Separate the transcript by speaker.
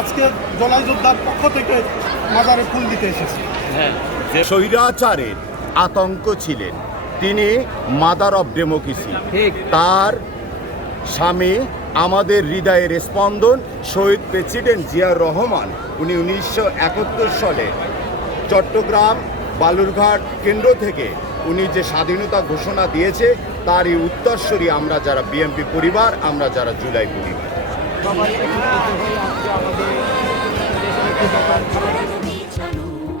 Speaker 1: আজকে জলাই যোদ্ধার পক্ষ থেকে মাজারে ফুল দিতে এসেছি।
Speaker 2: স্বৈরাচারের আতঙ্ক ছিলেন তিনি মাদার অফ ডেমোক্রেসি। তার স্বামী আমাদের হৃদয়ের স্পন্দন শহীদ প্রেসিডেন্ট জিয়াউর রহমান উনি উনিশশো একাত্তর সালে চট্টগ্রাম বালুরঘাট কেন্দ্র থেকে উনি যে স্বাধীনতা ঘোষণা দিয়েছে তারই উত্তরস্বরী আমরা যারা বিএনপি পরিবার আমরা যারা জুলাই পরিবার।
Speaker 3: সবাই একত্রিত আমাদের